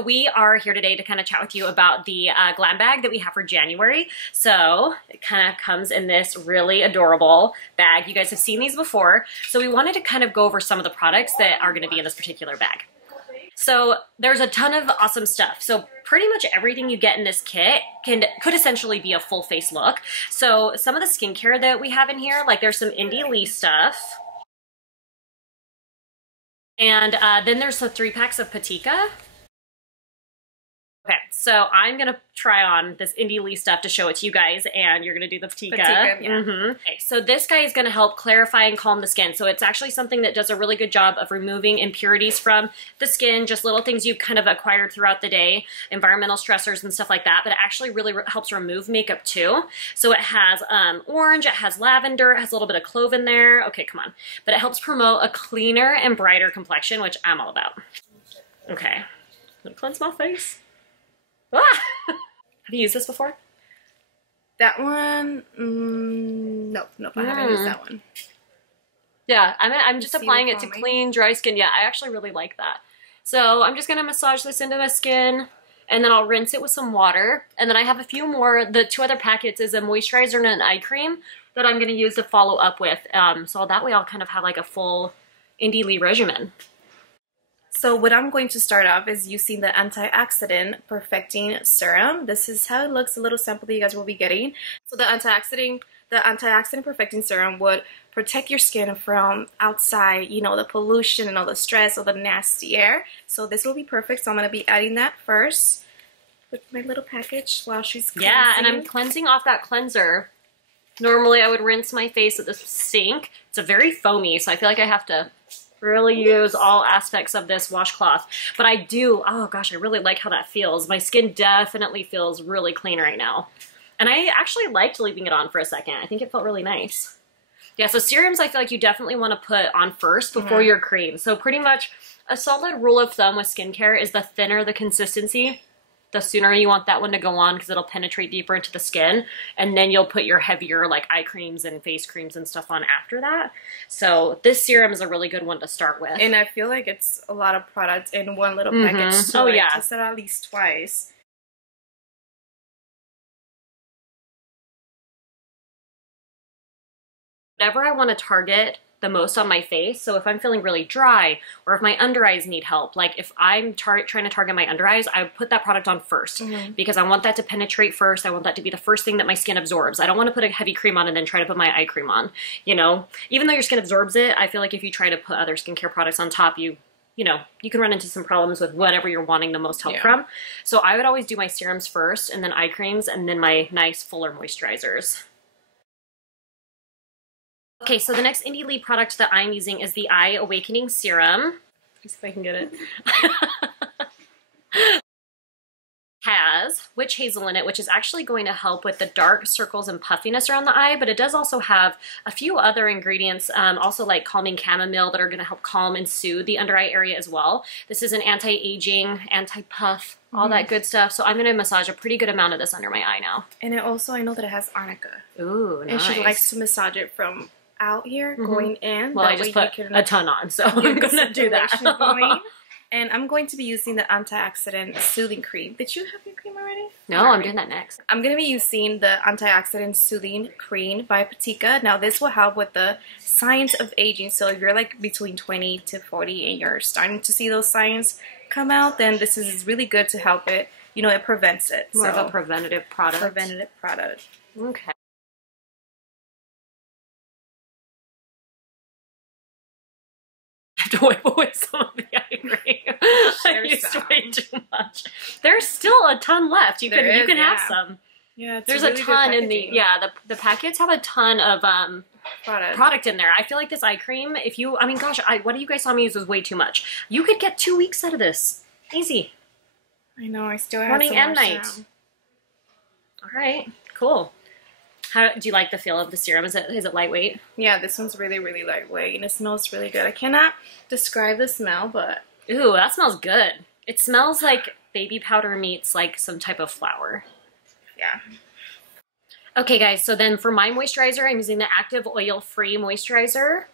So we are here today to kind of chat with you about the Glam Bag that we have for January. So it kind of comes in this really adorable bag. You guys have seen these before. So we wanted to kind of go over some of the products that are going to be in this particular bag. So there's a ton of awesome stuff. So pretty much everything you get in this kit could essentially be a full face look. So some of the skincare that we have in here, like there's some Indie Lee stuff. And then there's the 3 packs of Patika. Okay, so I'm gonna try on this Indie Lee stuff to show it to you guys, and you're gonna do the Patika. Yeah. Okay, so this guy is gonna help clarify and calm the skin. So it's actually something that does a really good job of removing impurities from the skin, just little things you've kind of acquired throughout the day, environmental stressors and stuff like that, but it actually really helps remove makeup too. So it has orange, it has lavender, it has a little bit of clove in there. Okay, come on. But it helps promote a cleaner and brighter complexion, which I'm all about. Okay, I'm gonna cleanse my face. Ah! Have you used this before? That one, nope, I haven't used that one. Yeah, I'm just applying it to clean, dry skin. Yeah, I actually really like that. So I'm just gonna massage this into the skin, and then I'll rinse it with some water. And then I have a few more. The 2 other packets is a moisturizer and an eye cream that I'm gonna use to follow up with. So that way I'll kind of have like a full Indie Lee regimen. So what I'm going to start off is using the Antioxidant Perfecting Serum. This is how it looks, a little sample that you guys will be getting. So the Antioxidant Perfecting Serum would protect your skin from outside, you know, the pollution and all the stress or the nasty air. So this will be perfect. So I'm going to be adding that first with my little package while she's cleansing. Yeah, and I'm cleansing off that cleanser. Normally I would rinse my face at the sink. It's a very foamy, so I feel like I have to really use all aspects of this washcloth. But I do, oh gosh, I really like how that feels. My skin definitely feels really clean right now. And I actually liked leaving it on for a second. I think it felt really nice. Yeah, so serums I feel like you definitely want to put on first before your cream. So pretty much a solid rule of thumb with skincare is the thinner the consistency, the sooner you want that one to go on because it'll penetrate deeper into the skin, and then you'll put your heavier like eye creams and face creams and stuff on after that. So this serum is a really good one to start with. And I feel like it's a lot of products in one little package. So yeah. I tested it at least twice. Whatever I want to target the most on my face. So if I'm feeling really dry, or if my under eyes need help, like if I'm trying to target my under eyes, I put that product on first because I want that to penetrate first. I want that to be the first thing that my skin absorbs. I don't want to put a heavy cream on and then try to put my eye cream on, you know? Even though your skin absorbs it, I feel like if you try to put other skincare products on top, you know, you can run into some problems with whatever you're wanting the most help from. So I would always do my serums first, and then eye creams, and then my nice fuller moisturizers. Okay, so the next Indie Lee product that I'm using is the Eye Awakening Serum. Let's see if I can get it. Has witch hazel in it, which is actually going to help with the dark circles and puffiness around the eye, but it does also have a few other ingredients, also like calming chamomile, that are going to help calm and soothe the under eye area as well. This is an anti-aging, anti-puff, all that good stuff. So I'm going to massage a pretty good amount of this under my eye now. And it also, I know that it has arnica. Ooh, nice. And she likes to massage it from out here going in. Well, I just put a ton on, so I'm gonna do that. And I'm going to be using the Antioxidant Soothing Cream. Did you have your cream already? No, I'm doing that next. I'm gonna be using the Antioxidant Soothing Cream by Patika. Now this will help with the signs of aging. So if you're like between 20 to 40 and you're starting to see those signs come out, then this is really good to help it. You know, it prevents it. More of a preventative product. Preventative product. Okay. I have to wipe away some of the eye cream. I used way too much. There's still a ton left. You can have some. Yeah, there's really a ton in the the packets have a ton of product in there. I feel like this eye cream, if you, I mean, gosh, what you guys saw me use was way too much. You could get 2 weeks out of this, easy. I know. I still have morning and night. All right, cool. How do you like the feel of the serum? Is it lightweight? Yeah, this one's really, really lightweight, and it smells really good. I cannot describe the smell, but ooh, that smells good. It smells like baby powder meets like some type of flour. Yeah. Okay, guys. So then for my moisturizer, I'm using the Active Oil Free Moisturizer.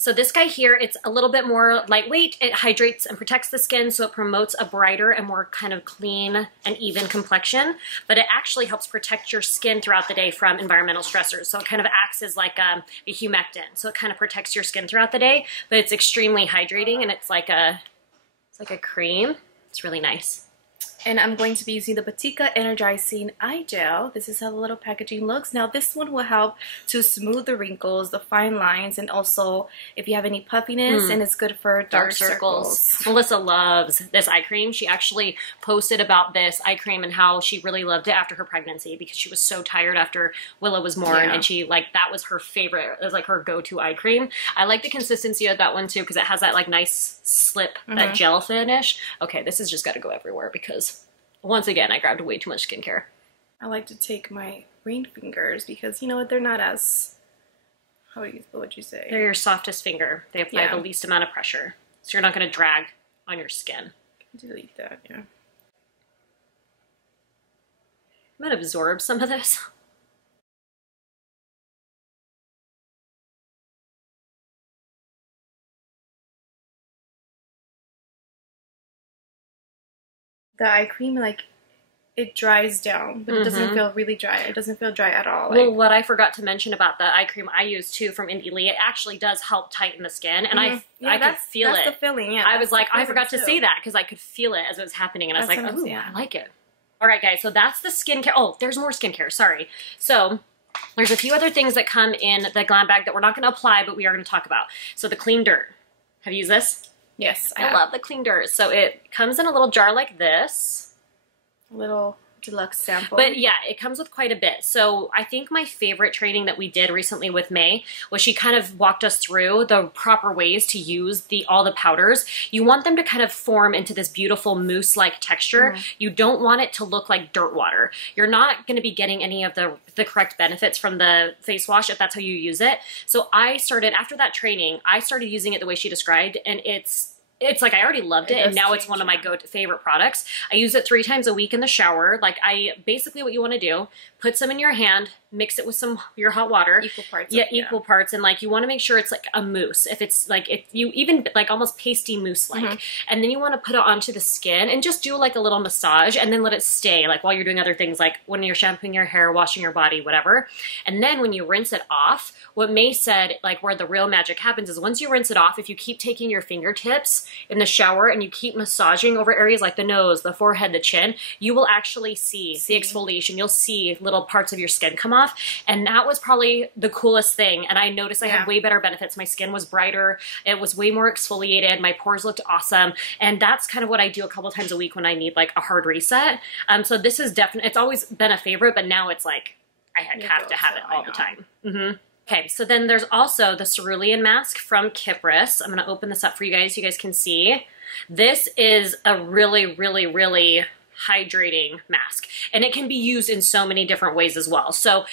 So this guy here, it's a little bit more lightweight. It hydrates and protects the skin, so it promotes a brighter and more kind of clean and even complexion. But it actually helps protect your skin throughout the day from environmental stressors. So it kind of acts as like a humectant. So it kind of protects your skin throughout the day, but it's extremely hydrating, and it's like a cream. It's really nice. And I'm going to be using the Batika Energizing Eye Gel. This is how the little packaging looks. Now this one will help to smooth the wrinkles, the fine lines, and also if you have any puffiness, and it's good for dark circles. Melissa loves this eye cream. She actually posted about this eye cream and how she really loved it after her pregnancy because she was so tired after Willow was born, and she that was her favorite. It was like her go-to eye cream. I like the consistency of that one too because it has that like nice slip, that gel finish. Okay, this has just got to go everywhere because once again, I grabbed way too much skincare. I like to take my ring fingers because, you know what, they're not as, what would you say? They're your softest finger. They apply the least amount of pressure. So you're not going to drag on your skin. Delete that, yeah. I'm going to absorb some of this. The eye cream, like, it dries down, but it doesn't feel really dry. It doesn't feel dry at all. Well, what I forgot to mention about the eye cream I use too from Indie Lee, it actually does help tighten the skin, and I could feel it. That's the feeling, yeah. I was like, I forgot to say that because I could feel it as it was happening, and I was like, oh, I like it. All right, guys, so that's the skincare. Oh, there's more skincare, sorry. So there's a few other things that come in the Glam Bag that we're not going to apply, but we are going to talk about. So the Clean Dirt. Have you used this? Yes, I love the Clean Dirt. So it comes in a little jar like this. A little deluxe sample. But yeah, it comes with quite a bit. So I think my favorite training that we did recently with May was she kind of walked us through the proper ways to use all the powders. You want them to kind of form into this beautiful mousse-like texture. You don't want it to look like dirt water. You're not going to be getting any of the correct benefits from the face wash if that's how you use it. So I started, after that training, I started using it the way she described, and it's like I already loved it, and now it's one of my favorite products. I use it 3 times a week in the shower. Like basically what you want to do, put some in your hand, mix it with your hot water. Equal parts. Yeah, equal parts. And like you want to make sure it's like a mousse. If it's like, you even like almost pasty mousse-like. And then you want to put it onto the skin and just do like a little massage and then let it stay like while you're doing other things like when you're shampooing your hair, washing your body, whatever. And then when you rinse it off, what May said, like where the real magic happens is once you rinse it off, if you keep taking your fingertips in the shower and you keep massaging over areas like the nose, the forehead, the chin, you will actually see the exfoliation. You'll see little parts of your skin come off. And that was probably the coolest thing. And I noticed I had way better benefits. My skin was brighter. It was way more exfoliated. My pores looked awesome. And that's kind of what I do a couple times a week when I need like a hard reset. So this is definitely, it's always been a favorite, but now it's like, I have to have it all the time. Okay, so then there's also the cerulean mask from Kypris. I'm going to open this up for you guys. You guys can see. This is a really, really, really hydrating mask. And it can be used in so many different ways as well. So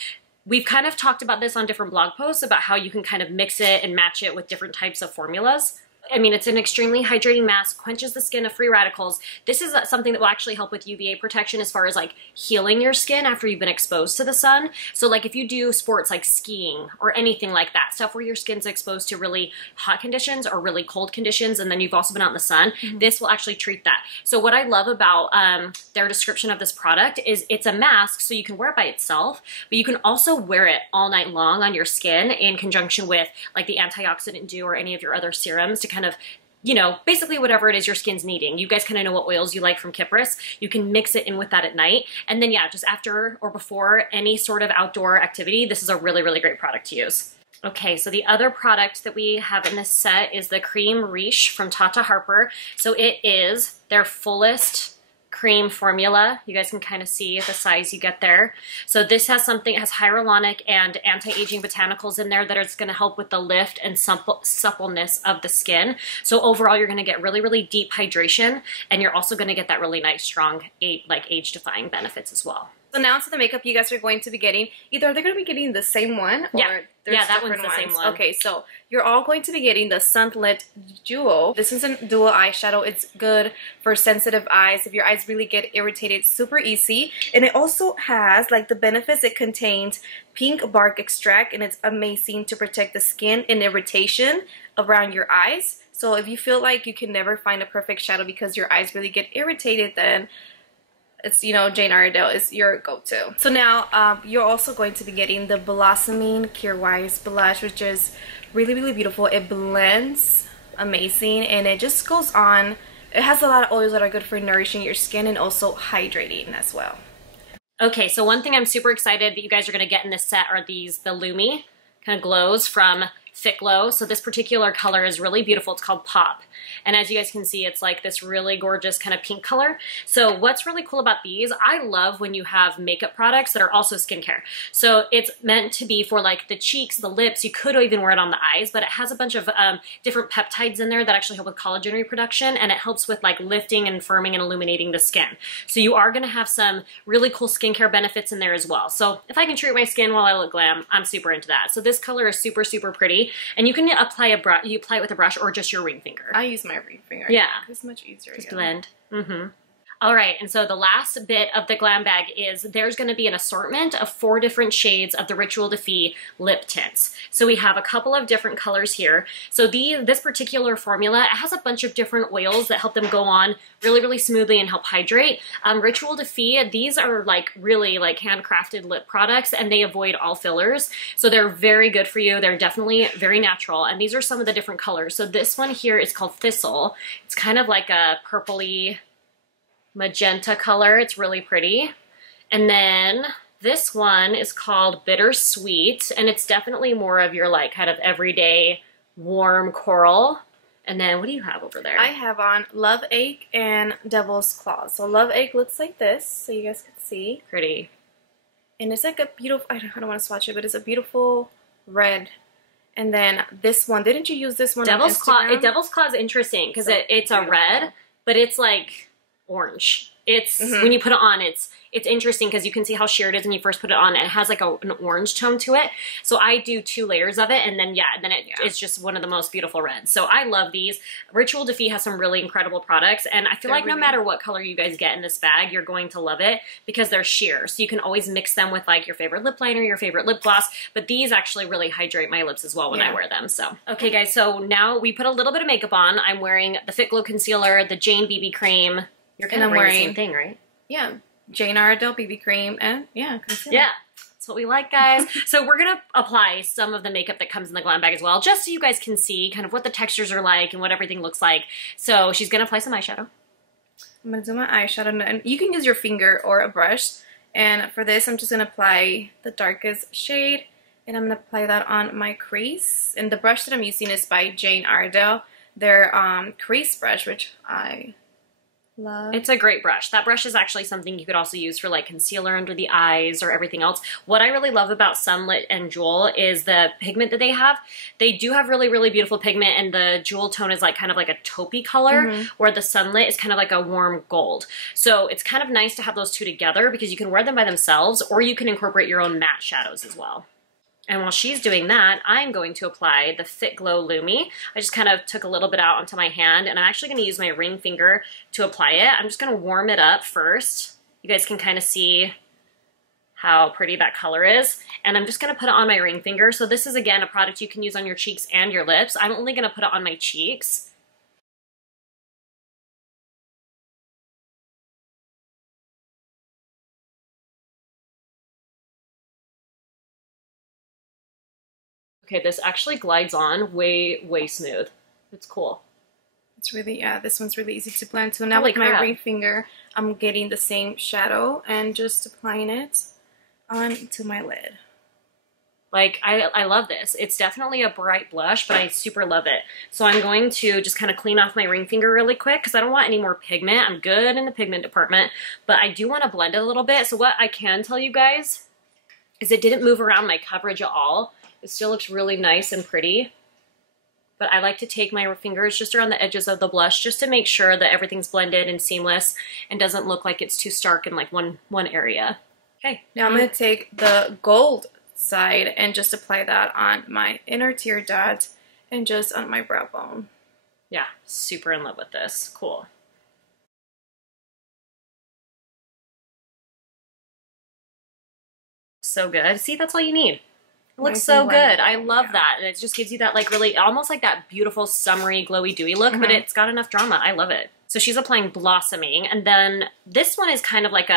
we've kind of talked about this on different blog posts about how you can kind of mix it and match it with different types of formulas. I mean, it's an extremely hydrating mask, quenches the skin of free radicals. This is something that will actually help with UVA protection as far as like healing your skin after you've been exposed to the sun. So like if you do sports like skiing or anything like that, stuff where your skin's exposed to really hot conditions or really cold conditions, and then you've also been out in the sun, this will actually treat that. So what I love about their description of this product is it's a mask, so you can wear it by itself, but you can also wear it all night long on your skin in conjunction with like the antioxidant dew or any of your other serums to kind of, you know, basically whatever it is your skin's needing. You guys kind of know what oils you like from Kypris. You can mix it in with that at night. And then yeah, just after or before any sort of outdoor activity, this is a really, really great product to use. Okay, so the other product that we have in this set is the Cream Riche from Tata Harper. So it is their fullest cream formula. You guys can kind of see the size you get there. So this has something, it has hyaluronic and anti-aging botanicals in there that is going to help with the lift and suppleness of the skin. So overall, you're going to get really, really deep hydration, and you're also going to get that really nice, strong, like age-defying benefits as well. So now to the makeup you guys are going to be getting. Either they're going to be getting the same one or there's that different one's the ones. same one. Okay, so you're all going to be getting the Sunlit Duo. This is a dual eyeshadow. It's good for sensitive eyes. If your eyes really get irritated, super easy. And it also has like the benefits. It contains pink bark extract, and it's amazing to protect the skin and irritation around your eyes. So if you feel like you can never find a perfect shadow because your eyes really get irritated, then it's, you know, Jane Iredale is your go-to. So now you're also going to be getting the Blossoming Kir Wise blush, which is really, really beautiful. It blends amazing, and it just goes on. It has a lot of oils that are good for nourishing your skin and also hydrating as well. Okay, so one thing I'm super excited that you guys are going to get in this set are the Lumi kind of glows from Fit Glow. So this particular color is really beautiful. It's called Pop. And as you guys can see, it's like this really gorgeous kind of pink color. So what's really cool about these, I love when you have makeup products that are also skincare. So it's meant to be for like the cheeks, the lips. You could even wear it on the eyes, but it has a bunch of different peptides in there that actually help with collagen reproduction, and it helps with like lifting and firming and illuminating the skin. So you are going to have some really cool skincare benefits in there as well. So if I can treat my skin while I look glam, I'm super into that. So this color is super, super pretty. And you can apply you apply it with a brush or just your ring finger. I use my ring finger. Yeah. It's much easier. Just blend. Mm-hmm. All right, and so the last bit of the Glam Bag is there's going to be an assortment of 4 different shades of the Ritual Defy lip tints. So we have a couple of different colors here. So this particular formula, it has a bunch of different oils that help them go on really, really smoothly and help hydrate. Ritual Defy, these are like really like handcrafted lip products, and they avoid all fillers. So they're very good for you. They're definitely very natural, and these are some of the different colors. So this one here is called Thistle. It's kind of like a purpley magenta color. It's really pretty. And then this one is called Bittersweet, and it's definitely more of your like kind of everyday warm coral. And then what do you have over there? I have on Love Ache and Devil's Claws. So Love Ache looks like this, so you guys can see. Pretty. And it's like a beautiful, I don't want to swatch it, but it's a beautiful red. And then this one, didn't you use this one Devil's on Instagram? Devil's Claw is interesting because So it's a red, but it's like orange. It's when you put it on, it's interesting because you can see how sheer it is when you first put it on. It has like an orange tone to it. So I do 2 layers of it, and then it's just one of the most beautiful reds. So I love these. Ritual Defy has some really incredible products, and I feel like no matter what color you guys get in this bag, you're going to love it because they're sheer. So you can always mix them with like your favorite lip liner, your favorite lip gloss, but these actually really hydrate my lips as well when I wear them. So okay guys, so now we put a little bit of makeup on. I'm wearing the Fit Glow concealer, the Jane BB cream. You're kind of wearing the same thing, right? Yeah, Jane Iredale BB cream, and concealer. Yeah, that's what we like, guys. So we're gonna apply some of the makeup that comes in the Glam Bag as well, just so you guys can see kind of what the textures are like and what everything looks like. So she's gonna apply some eyeshadow. I'm gonna do my eyeshadow, and you can use your finger or a brush. And for this, I'm just gonna apply the darkest shade, and I'm gonna apply that on my crease. And the brush that I'm using is by Jane Iredale, their crease brush, which I love. It's a great brush. That brush is actually something you could also use for like concealer under the eyes or everything else. What I really love about Sunlit and Jewel is the pigment that they have. They do have really, really beautiful pigment, and the Jewel tone is like kind of like a taupey color, where the Sunlit is kind of like a warm gold. So it's kind of nice to have those two together because you can wear them by themselves, or you can incorporate your own matte shadows as well. And while she's doing that, I'm going to apply the Fit Glow Lumi. I just kind of took a little bit out onto my hand, and I'm actually going to use my ring finger to apply it. I'm just going to warm it up first. You guys can kind of see how pretty that color is. And I'm just going to put it on my ring finger. So this is, again, a product you can use on your cheeks and your lips. I'm only going to put it on my cheeks. Okay, this actually glides on way, way smooth. It's cool. It's really, this one's really easy to blend. So now with my ring finger, I'm getting the same shadow and just applying it onto my lid. Like, I love this. It's definitely a bright blush, but I super love it. So I'm going to just kind of clean off my ring finger really quick because I don't want any more pigment. I'm good in the pigment department, but I do want to blend it a little bit. So what I can tell you guys is it didn't move around my coverage at all. It still looks really nice and pretty. But I like to take my fingers just around the edges of the blush just to make sure that everything's blended and seamless and doesn't look like it's too stark in like one area. Okay. Now I'm going to take the gold side and just apply that on my inner tear dot and just on my brow bone. Yeah, super in love with this. Cool. So good. See, that's all you need. It looks so good. I love that. And it just gives you that like really almost like that beautiful summery glowy dewy look, but it's got enough drama. I love it. So she's applying Blossoming, and then this one is kind of like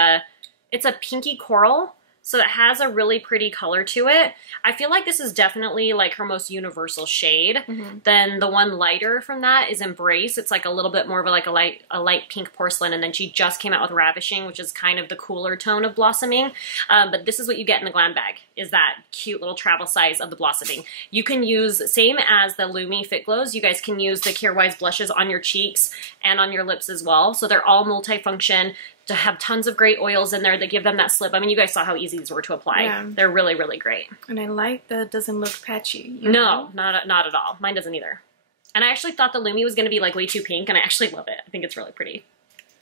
it's a pinky coral. So it has a really pretty color to it. I feel like this is definitely like her most universal shade. Then the one lighter from that is Embrace. It's like a little bit more of a light pink porcelain. And then she just came out with Ravishing, which is kind of the cooler tone of Blossoming. But this is what you get in the Glam Bag, is that cute little travel size of the Blossoming. You can use, same as the Lumi Fit Glows, you guys can use the Kjaerweis blushes on your cheeks and on your lips as well. So they're all multifunction, to have tons of great oils in there that give them that slip. I mean, you guys saw how easy these were to apply. Yeah. They're really, really great. And I like that it doesn't look patchy. No, not at all. Mine doesn't either. And I actually thought the Lumi was going to be like way too pink, and I actually love it. I think it's really pretty.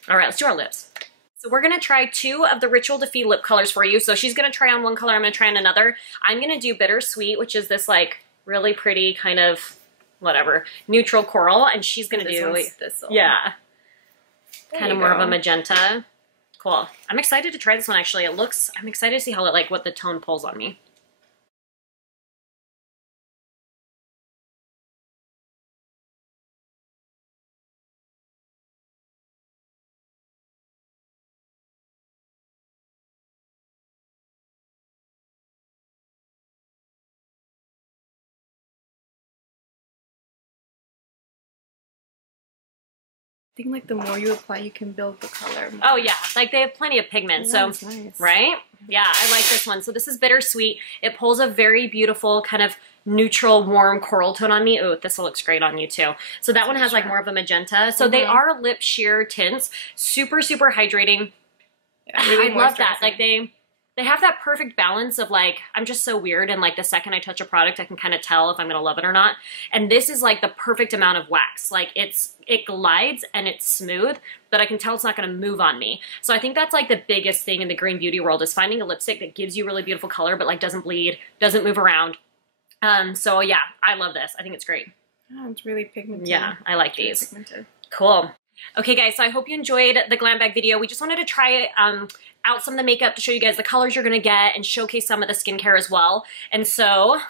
All right, let's do our lips. So we're going to try 2 of the Ritual Defee lip colors for you. So she's going to try on one color. I'm going to try on another. I'm going to do Bittersweet, which is this like really pretty kind of whatever neutral coral, and she's going to do this one. Yeah, kind of more of a magenta. Cool. I'm excited to try this one actually. I'm excited to see how what the tone pulls on me. I think like the more you apply, you can build the color more. Oh yeah, like they have plenty of pigment, yeah, so nice. Right? Yeah, I like this one. So this is Bittersweet. It pulls a very beautiful kind of neutral, warm coral tone on me. Oh, this looks great on you too. So that one has like more of a magenta. So they are lip sheer tints, super, super hydrating. Yeah, really I love that. Like they have that perfect balance of like, I'm just so weird, and like the second I touch a product, I can kind of tell if I'm gonna love it or not. And this is like the perfect amount of wax. Like it glides and it's smooth, but I can tell it's not gonna move on me. So I think that's like the biggest thing in the green beauty world, is finding a lipstick that gives you really beautiful color, but like doesn't bleed, doesn't move around. So yeah, I love this. I think it's great. Oh, it's really pigmented. Yeah, I like these. Pigmented. Cool. Okay guys, so I hope you enjoyed the Glam Bag video. We just wanted to try out some of the makeup to show you guys the colors you're gonna get and showcase some of the skincare as well. And so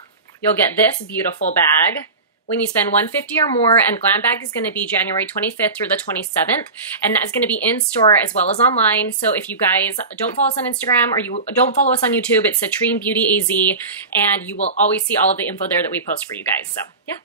you'll get this beautiful bag when you spend $150 or more, and Glam Bag is gonna be January 25th through the 27th, and that's gonna be in store as well as online. So if you guys don't follow us on Instagram or you don't follow us on YouTube, it's Citrine Beauty AZ, and you will always see all of the info there that we post for you guys. So yeah.